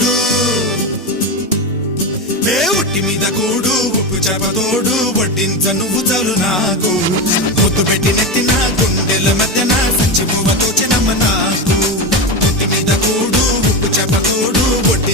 కూడు ఒట్టి మీద కూడు ఉప్పు చేపతోడు వడ్డించ నువ్వు చాలు నాకు ముద్దు పెట్టి నెత్తిన గుండెల మధ్యన సంచి పువ్వతో చినమ్మ నాకు ఒట్టి మీద కూడు ఉప్పు చేపతోడు వడ్డి